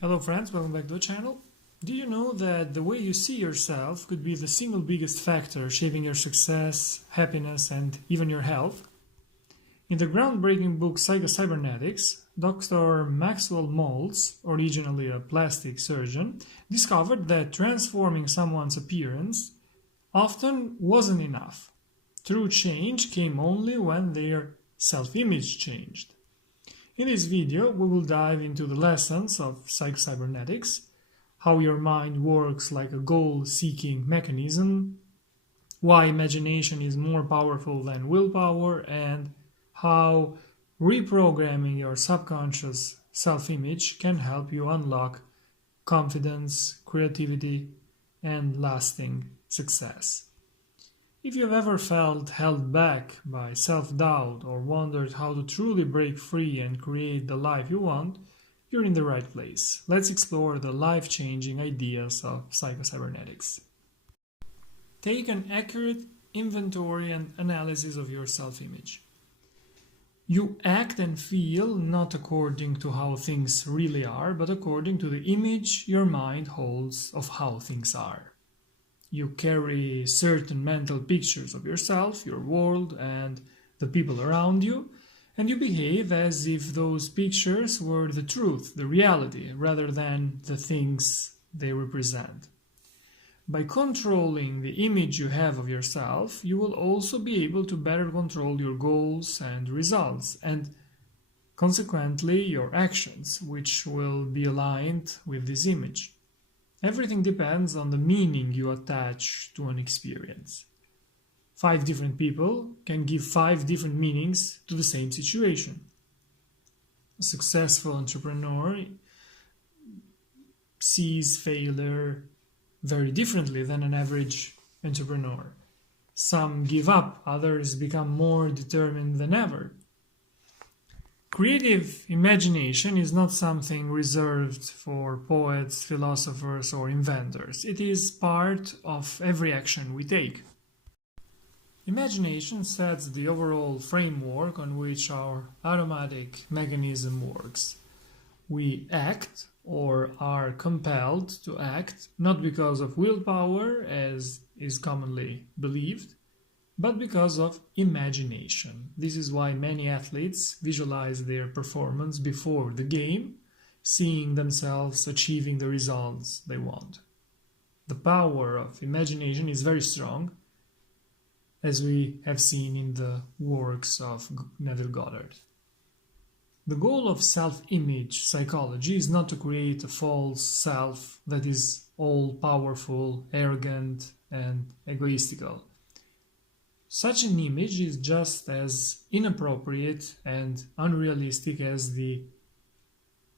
Hello friends, welcome back to the channel. Did you know that the way you see yourself could be the single biggest factor shaping your success, happiness, and even your health? In the groundbreaking book Cybernetics, Dr. Maxwell Maltz, originally a plastic surgeon, discovered that transforming someone's appearance often wasn't enough. True change came only when their self-image changed. In this video, we will dive into the lessons of cybernetics, how your mind works like a goal-seeking mechanism, why imagination is more powerful than willpower, and how reprogramming your subconscious self-image can help you unlock confidence, creativity, and lasting success. If you've ever felt held back by self-doubt or wondered how to truly break free and create the life you want, you're in the right place. Let's explore the life-changing ideas of cybernetics. Take an accurate inventory and analysis of your self-image. You act and feel not according to how things really are, but according to the image your mind holds of how things are. You carry certain mental pictures of yourself, your world, and the people around you, and you behave as if those pictures were the truth, the reality, rather than the things they represent. By controlling the image you have of yourself, you will also be able to better control your goals and results, and consequently your actions, which will be aligned with this image. Everything depends on the meaning you attach to an experience. 5 different people can give 5 different meanings to the same situation. A successful entrepreneur sees failure very differently than an average entrepreneur. Some give up, others become more determined than ever. Creative imagination is not something reserved for poets, philosophers, or inventors. It is part of every action we take. Imagination sets the overall framework on which our automatic mechanism works. We act or are compelled to act not because of willpower, as is commonly believed, but because of imagination. This is why many athletes visualize their performance before the game, seeing themselves achieving the results they want. The power of imagination is very strong, as we have seen in the works of Neville Goddard. The goal of self-image psychology is not to create a false self that is all-powerful, arrogant, and egoistical. Such an image is just as inappropriate and unrealistic as the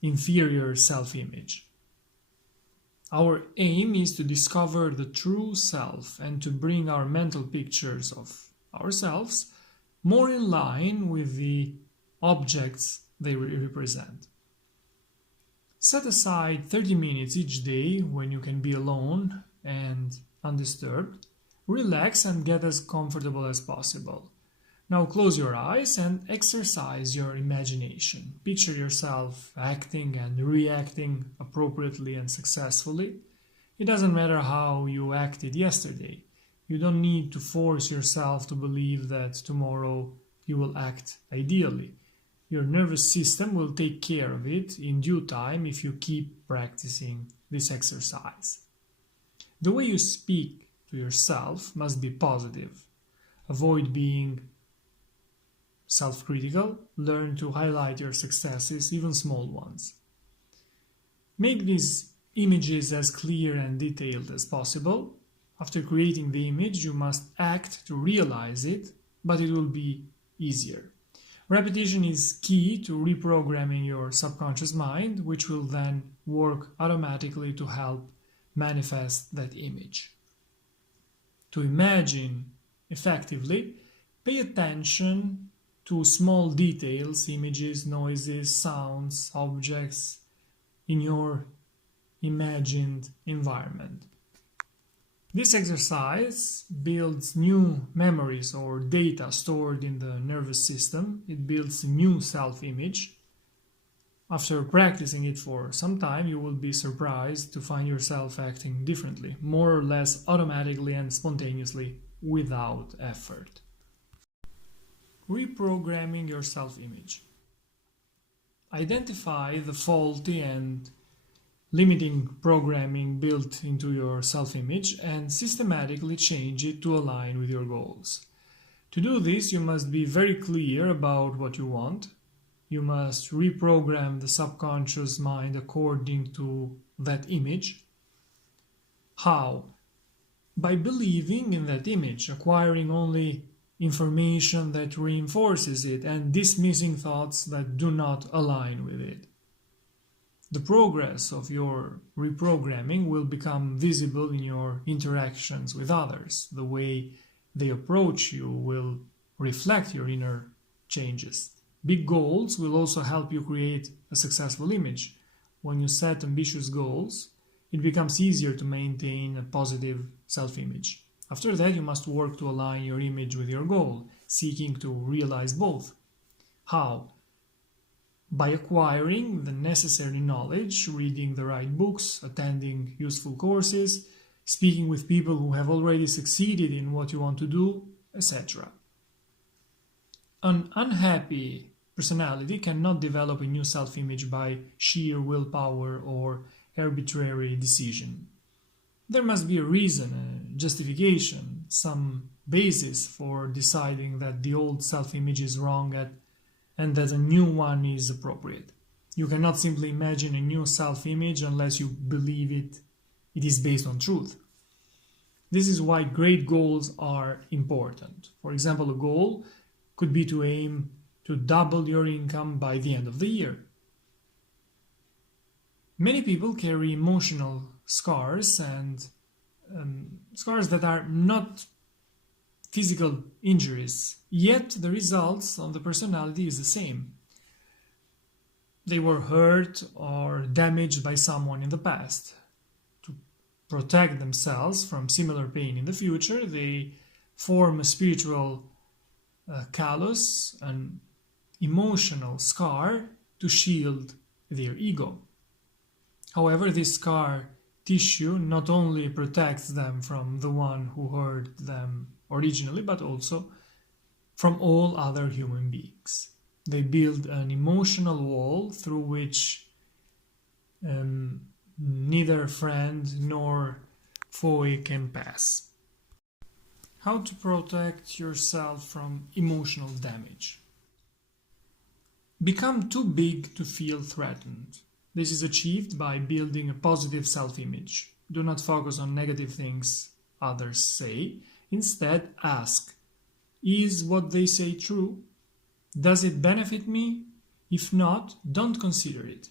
inferior self-image. Our aim is to discover the true self and to bring our mental pictures of ourselves more in line with the objects they represent. Set aside 30 minutes each day when you can be alone and undisturbed. Relax and get as comfortable as possible. Now close your eyes and exercise your imagination. Picture yourself acting and reacting appropriately and successfully. It doesn't matter how you acted yesterday. You don't need to force yourself to believe that tomorrow you will act ideally. Your nervous system will take care of it in due time if you keep practicing this exercise. The way you speak to yourself must be positive. Avoid being self-critical. Learn to highlight your successes, even small ones. Make these images as clear and detailed as possible. After creating the image, you must act to realize it, but it will be easier. Repetition is key to reprogramming your subconscious mind, which will then work automatically to help manifest that image. To imagine effectively, pay attention to small details, images, noises, sounds, objects in your imagined environment. This exercise builds new memories or data stored in the nervous system. It builds a new self-image. After practicing it for some time, you will be surprised to find yourself acting differently, more or less automatically and spontaneously, without effort. Reprogramming your self-image. Identify the faulty and limiting programming built into your self-image and systematically change it to align with your goals. To do this, you must be very clear about what you want. You must reprogram the subconscious mind according to that image. How? By believing in that image, acquiring only information that reinforces it and dismissing thoughts that do not align with it. The progress of your reprogramming will become visible in your interactions with others. The way they approach you will reflect your inner changes. Big goals will also help you create a successful image. When you set ambitious goals, it becomes easier to maintain a positive self-image. After that, you must work to align your image with your goal, seeking to realize both. How? By acquiring the necessary knowledge, reading the right books, attending useful courses, speaking with people who have already succeeded in what you want to do, etc. An unhappy personality cannot develop a new self-image by sheer willpower or arbitrary decision. There must be a reason, a justification, some basis for deciding that the old self-image is wrong and that a new one is appropriate. You cannot simply imagine a new self-image unless you believe it is based on truth. This is why great goals are important. For example, a goal could be to aim to double your income by the end of the year. Many people carry emotional scars and scars that are not physical injuries, yet the results on the personality is the same. They were hurt or damaged by someone in the past. To protect themselves from similar pain in the future, they form a spiritual callus, an emotional scar to shield their ego. However, this scar tissue not only protects them from the one who hurt them originally, but also from all other human beings. They build an emotional wall through which neither friend nor foe can pass. How to protect yourself from emotional damage. Become too big to feel threatened. This is achieved by building a positive self-image. Do not focus on negative things others say. Instead, ask, is what they say true? Does it benefit me? If not, don't consider it.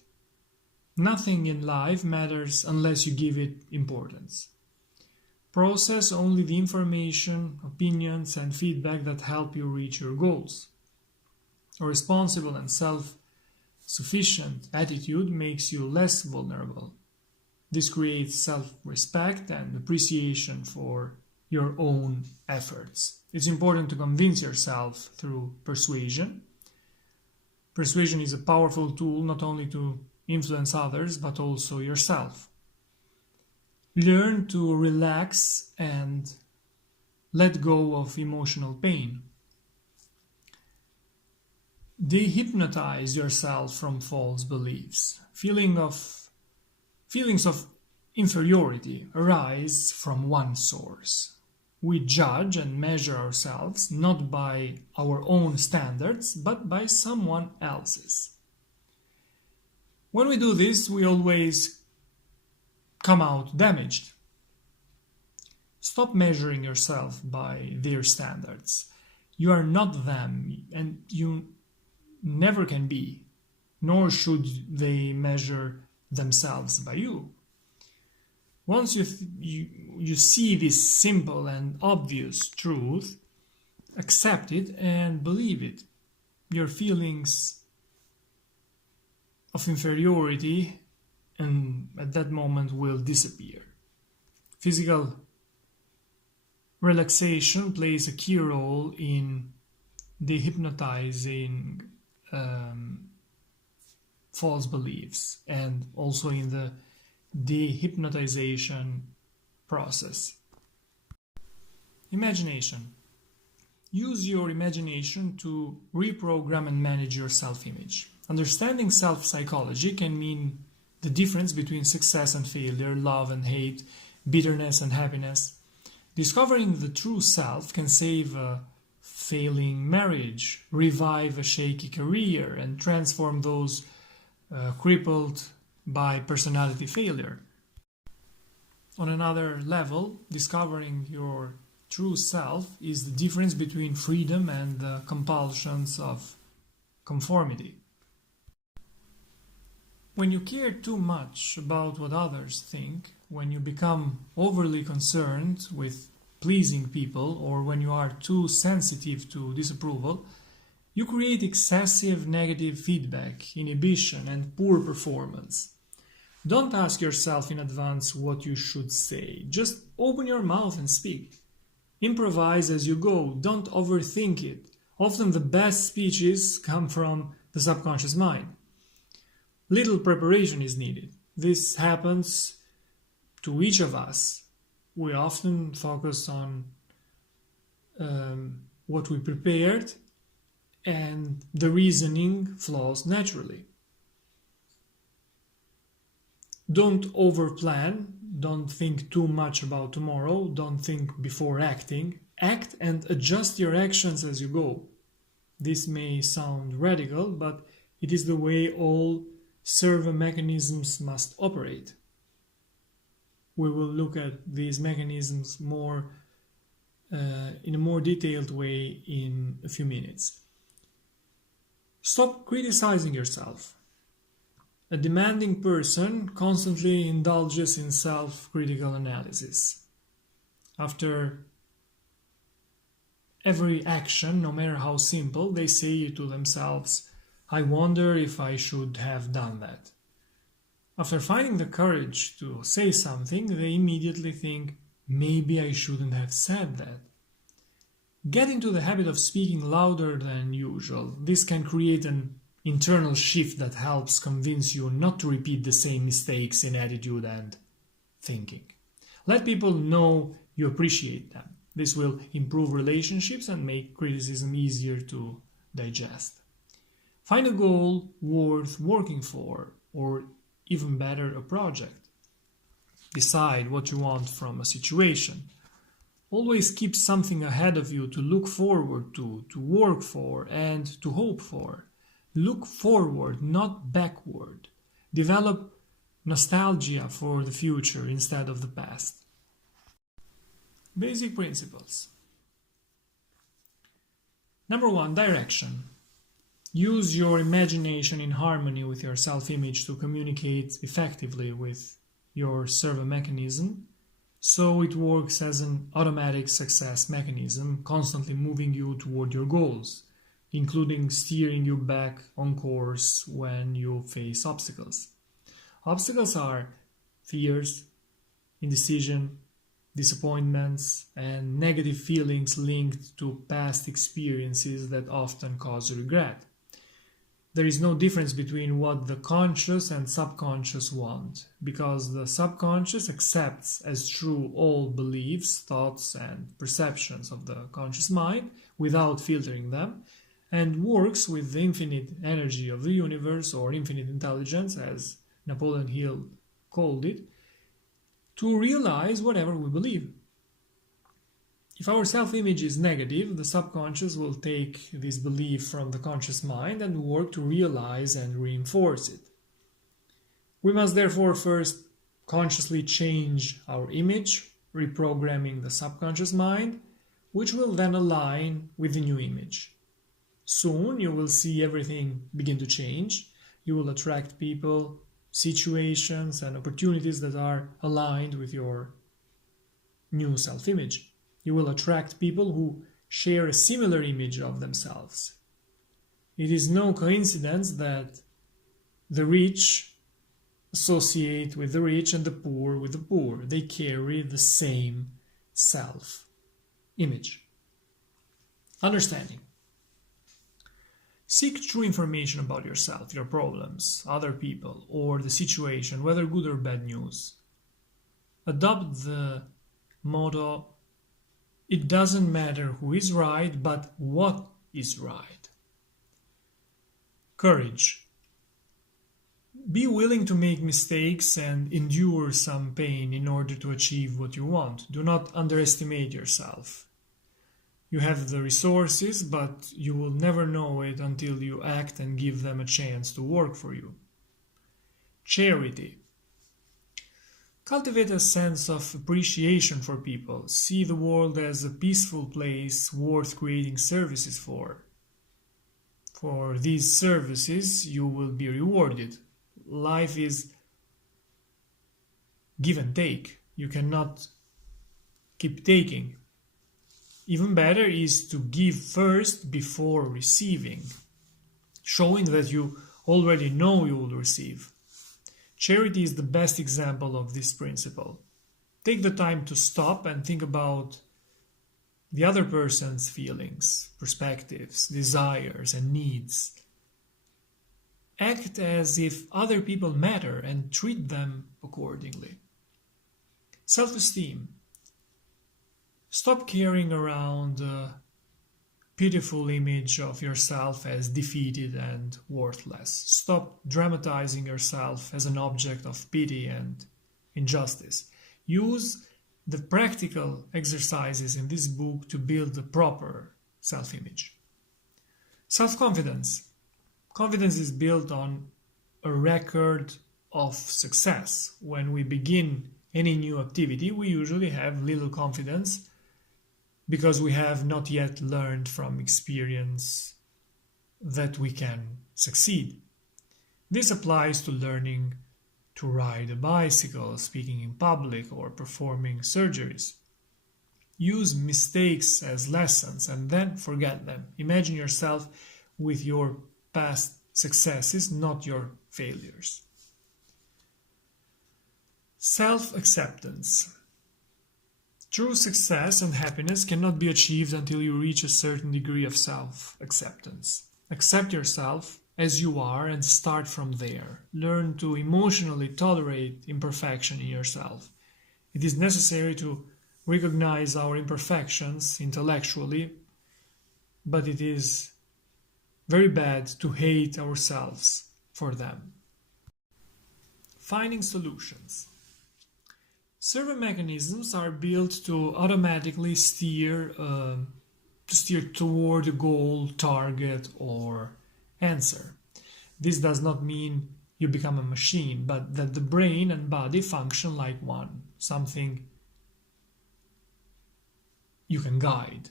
Nothing in life matters unless you give it importance. Process only the information, opinions, and feedback that help you reach your goals. A responsible and self-sufficient attitude makes you less vulnerable. This creates self-respect and appreciation for your own efforts. It's important to convince yourself through persuasion. Persuasion is a powerful tool not only to influence others, but also yourself. Learn to relax and let go of emotional pain. Dehypnotize yourself from false beliefs. Feelings of inferiority arise from one source. We judge and measure ourselves not by our own standards, but by someone else's. When we do this, we always come out damaged. Stop measuring yourself by their standards. You are not them, and you never can be, nor should they measure themselves by you. Once you see this simple and obvious truth, accept it and believe it. Your feelings of inferiority and at that moment will disappear. Physical relaxation plays a key role in dehypnotizing false beliefs and also in the dehypnotization process. Imagination. Use your imagination to reprogram and manage your self-image. Understanding self-psychology can mean the difference between success and failure, love and hate, bitterness and happiness. Discovering the true self can save a failing marriage, revive a shaky career, and transform those crippled by personality failure. On another level, discovering your true self is the difference between freedom and the compulsions of conformity. When you care too much about what others think, when you become overly concerned with pleasing people, or when you are too sensitive to disapproval, you create excessive negative feedback, inhibition, and poor performance. Don't ask yourself in advance what you should say. Just open your mouth and speak. Improvise as you go. Don't overthink it. Often the best speeches come from the subconscious mind. Little preparation is needed. This happens to each of us. We often focus on what we prepared, and the reasoning flows naturally. Don't overplan. Don't think too much about tomorrow. Don't think before acting. Act and adjust your actions as you go. This may sound radical, but it is the way all servo mechanisms must operate. We will look at these mechanisms more in a more detailed way in a few minutes. Stop criticizing yourself. A demanding person constantly indulges in self-critical analysis. After every action, no matter how simple, they say to themselves, "I wonder if I should have done that." After finding the courage to say something, they immediately think, "Maybe I shouldn't have said that." Get into the habit of speaking louder than usual. This can create an internal shift that helps convince you not to repeat the same mistakes in attitude and thinking. Let people know you appreciate them. This will improve relationships and make criticism easier to digest. Find a goal worth working for, or even better, a project. Decide what you want from a situation. Always keep something ahead of you to look forward to work for, and to hope for. Look forward, not backward. Develop nostalgia for the future instead of the past. Basic principles. Number 1, direction. Use your imagination in harmony with your self-image to communicate effectively with your servo mechanism, so it works as an automatic success mechanism, constantly moving you toward your goals, including steering you back on course when you face obstacles. Obstacles are fears, indecision, disappointments, and negative feelings linked to past experiences that often cause regret. There is no difference between what the conscious and subconscious want, because the subconscious accepts as true all beliefs, thoughts, and perceptions of the conscious mind without filtering them, and works with the infinite energy of the universe, or infinite intelligence, as Napoleon Hill called it, to realize whatever we believe. If our self-image is negative, the subconscious will take this belief from the conscious mind and work to realize and reinforce it. We must therefore first consciously change our image, reprogramming the subconscious mind, which will then align with the new image. Soon you will see everything begin to change. You will attract people, situations, and opportunities that are aligned with your new self-image. You will attract people who share a similar image of themselves. It is no coincidence that the rich associate with the rich and the poor with the poor. They carry the same self-image. Understanding. Seek true information about yourself, your problems, other people, or the situation, whether good or bad news. Adopt the motto, it doesn't matter who is right, but what is right. Courage. Be willing to make mistakes and endure some pain in order to achieve what you want. Do not underestimate yourself. You have the resources, but you will never know it until you act and give them a chance to work for you. Charity. Cultivate a sense of appreciation for people. See the world as a peaceful place worth creating services for. For these services, you will be rewarded. Life is give and take. You cannot keep taking. Even better is to give first before receiving, showing that you already know you will receive. Charity is the best example of this principle. Take the time to stop and think about the other person's feelings, perspectives, desires, and needs. Act as if other people matter and treat them accordingly. Self-esteem. Stop carrying around a pitiful image of yourself as defeated and worthless. Stop dramatizing yourself as an object of pity and injustice. Use the practical exercises in this book to build a proper self-image. Self-confidence. Confidence is built on a record of success. When we begin any new activity, we usually have little confidence because we have not yet learned from experience that we can succeed. This applies to learning to ride a bicycle, speaking in public, or performing surgeries. Use mistakes as lessons and then forget them. Imagine yourself with your past successes, not your failures. Self-acceptance. True success and happiness cannot be achieved until you reach a certain degree of self-acceptance. Accept yourself as you are and start from there. Learn to emotionally tolerate imperfection in yourself. It is necessary to recognize our imperfections intellectually, but it is very bad to hate ourselves for them. Finding solutions. Servo mechanisms are built to automatically steer toward a goal, target, or answer. This does not mean you become a machine, but that the brain and body function like one, something you can guide.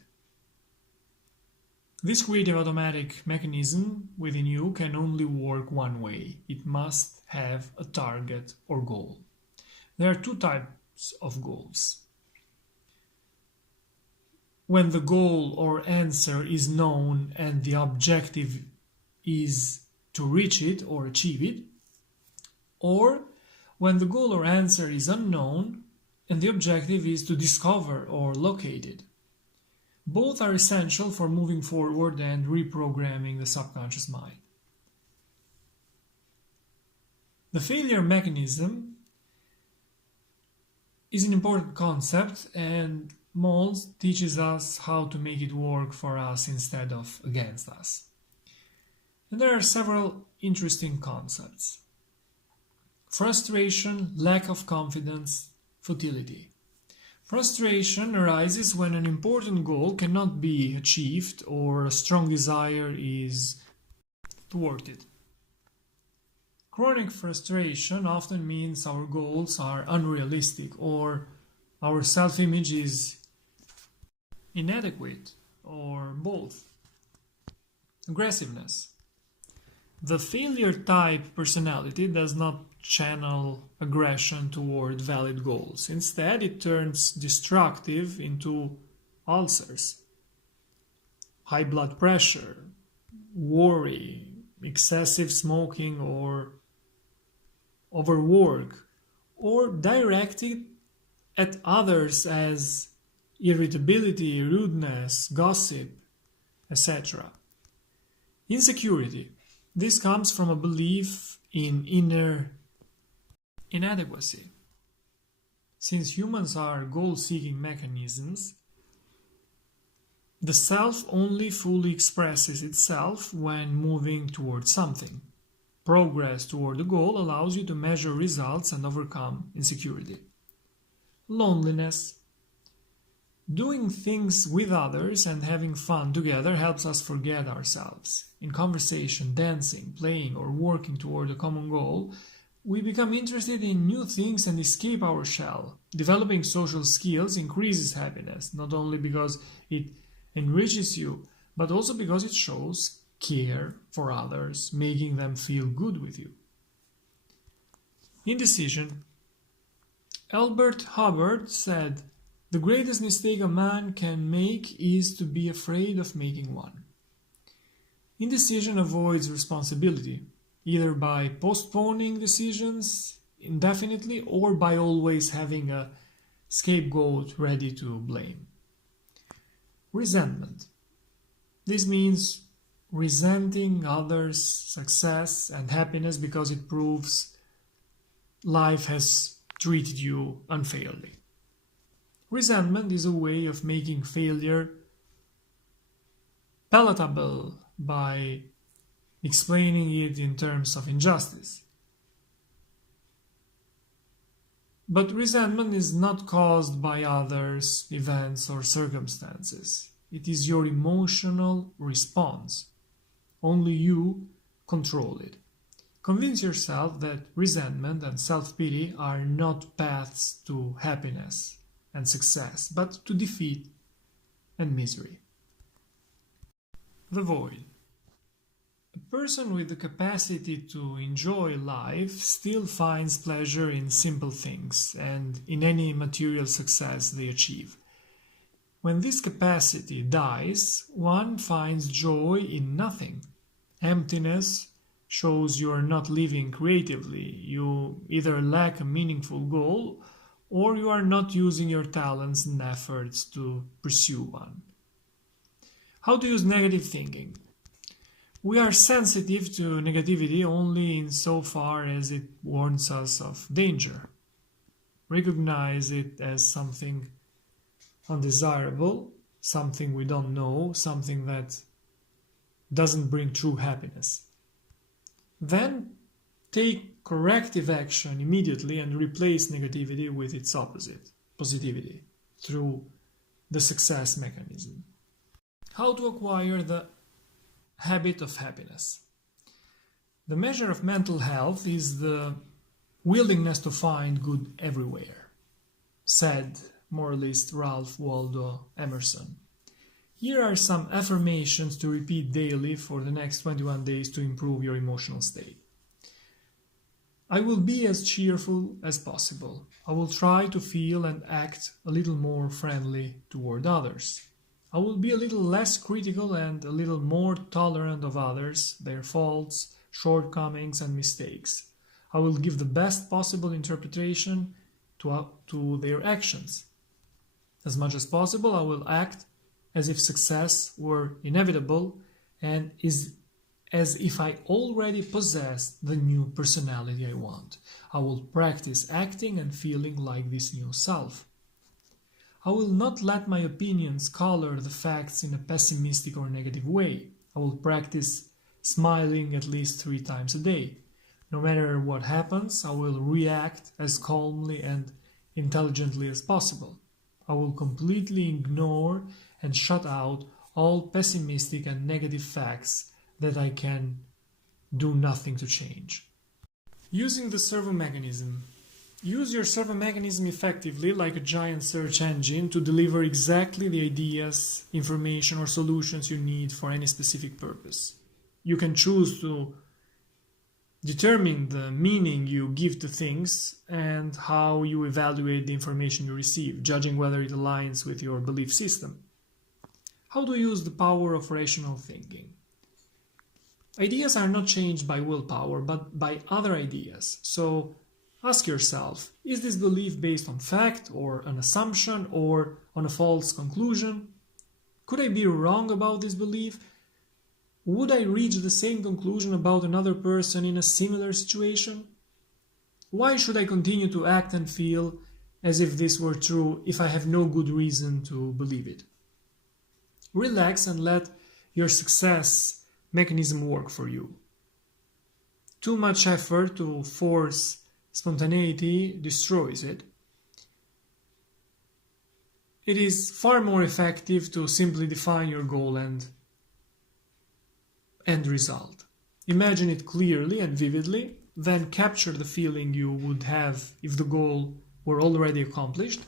This creative automatic mechanism within you can only work one way. It must have a target or goal. There are two types of goals. When the goal or answer is known and the objective is to reach it or achieve it, or when the goal or answer is unknown and the objective is to discover or locate it. Both are essential for moving forward and reprogramming the subconscious mind. The failure mechanism is an important concept, and Maltz teaches us how to make it work for us instead of against us. And there are several interesting concepts. Frustration, lack of confidence, futility. Frustration arises when an important goal cannot be achieved or a strong desire is thwarted. Chronic frustration often means our goals are unrealistic or our self-image is inadequate, or both. Aggressiveness. The failure type personality does not channel aggression toward valid goals. Instead, it turns destructive into ulcers. High blood pressure, worry, excessive smoking or overwork, or directed at others as irritability, rudeness, gossip, etc. Insecurity. This comes from a belief in inner inadequacy. Since humans are goal-seeking mechanisms, the self only fully expresses itself when moving towards something. Progress toward the goal allows you to measure results and overcome insecurity. Loneliness. Doing things with others and having fun together helps us forget ourselves. In conversation, dancing, playing, or working toward a common goal, we become interested in new things and escape our shell. Developing social skills increases happiness, not only because it enriches you, but also because it shows care for others, making them feel good with you. Indecision. Albert Hubbard said, "The greatest mistake a man can make is to be afraid of making one." Indecision avoids responsibility, either by postponing decisions indefinitely or by always having a scapegoat ready to blame. Resentment. This means resenting others' success and happiness because it proves life has treated you unfairly. Resentment is a way of making failure palatable by explaining it in terms of injustice. But resentment is not caused by others, events, or circumstances. It is your emotional response. Only you control it. Convince yourself that resentment and self-pity are not paths to happiness and success, but to defeat and misery. The void. A person with the capacity to enjoy life still finds pleasure in simple things and in any material success they achieve. When this capacity dies, one finds joy in nothing. Emptiness shows you are not living creatively. You either lack a meaningful goal or you are not using your talents and efforts to pursue one. How to use negative thinking? We are sensitive to negativity only insofar as it warns us of danger. Recognize it as something undesirable, something we don't know, something that doesn't bring true happiness. Then take corrective action immediately and replace negativity with its opposite, positivity, through the success mechanism. How to acquire the habit of happiness? The measure of mental health is the willingness to find good everywhere, said moralist Ralph Waldo Emerson. Here are some affirmations to repeat daily for the next 21 days to improve your emotional state. I will be as cheerful as possible. I will try to feel and act a little more friendly toward others. I will be a little less critical and a little more tolerant of others, their faults, shortcomings, and mistakes. I will give the best possible interpretation to their actions. As much as possible, I will act as if success were inevitable and as if I already possessed the new personality I want. I will practice acting and feeling like this new self. I will not let my opinions color the facts in a pessimistic or negative way. I will practice smiling at least 3 times a day. No matter what happens, I will react as calmly and intelligently as possible. I will completely ignore and shut out all pessimistic and negative facts that I can do nothing to change. Using the servo mechanism. Use your servo mechanism effectively like a giant search engine to deliver exactly the ideas, information, or solutions you need for any specific purpose. You can choose to determine the meaning you give to things and how you evaluate the information you receive, judging whether it aligns with your belief system. How to use the power of rational thinking? Ideas are not changed by willpower, but by other ideas. So ask yourself, is this belief based on fact or an assumption or on a false conclusion? Could I be wrong about this belief? would I reach the same conclusion about another person in a similar situation? Why should I continue to act and feel as if this were true if I have no good reason to believe it? Relax and let your success mechanism work for you. Too much effort to force spontaneity destroys it. It is far more effective to simply define your goal and end result. Imagine it clearly and vividly, then capture the feeling you would have if the goal were already accomplished.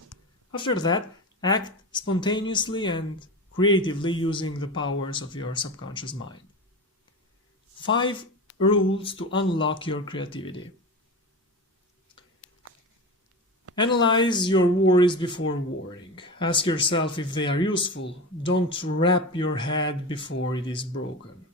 After that, act spontaneously and creatively using the powers of your subconscious mind. 5 rules to unlock your creativity. Analyze your worries before worrying. Ask yourself if they are useful. Don't wrap your head before it is broken.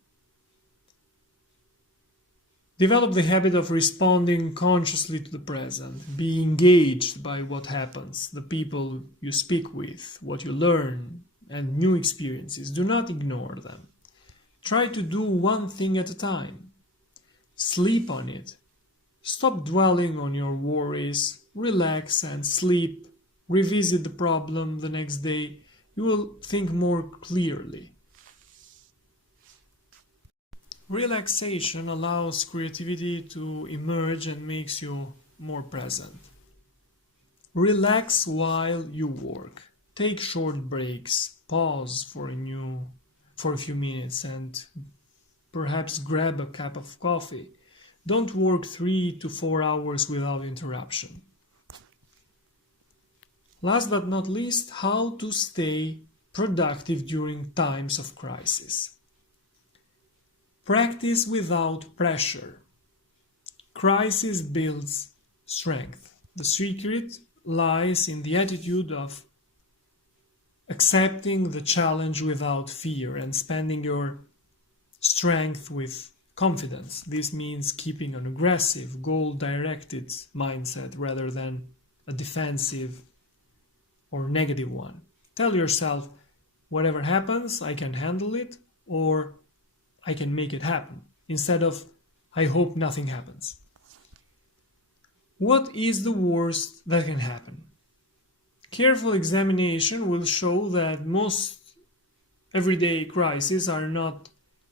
Develop the habit of responding consciously to the present. Be engaged by what happens, the people you speak with, what you learn, and new experiences. Do not ignore them. Try to do one thing at a time. Sleep on it. Stop dwelling on your worries. Relax and sleep. Revisit the problem the next day. You will think more clearly. Relaxation allows creativity to emerge and makes you more present. Relax while you work. Take short breaks. Pause for a few minutes and perhaps grab a cup of coffee. Don't work 3 to 4 hours without interruption. Last but not least, how to stay productive during times of crisis. Practice without pressure. Crisis builds strength. The secret lies in the attitude of accepting the challenge without fear and spending your strength with confidence. This means keeping an aggressive, goal-directed mindset rather than a defensive or negative one. Tell yourself, whatever happens, I can handle it, or I can make it happen, instead of, I hope nothing happens. What is the worst that can happen? Careful examination will show that most everyday crises are not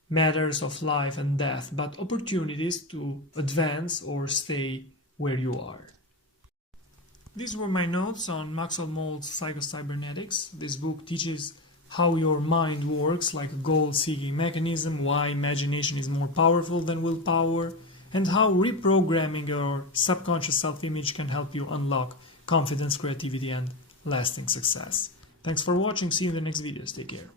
matters of life and death, but opportunities to advance or stay where you are. These were my notes on Maxwell Maltz Cybernetics. This book teaches how your mind works like a goal-seeking mechanism, why imagination is more powerful than willpower, and how reprogramming your subconscious self-image can help you unlock confidence, creativity, and lasting success. Thanks for watching. See you in the next videos. Take care.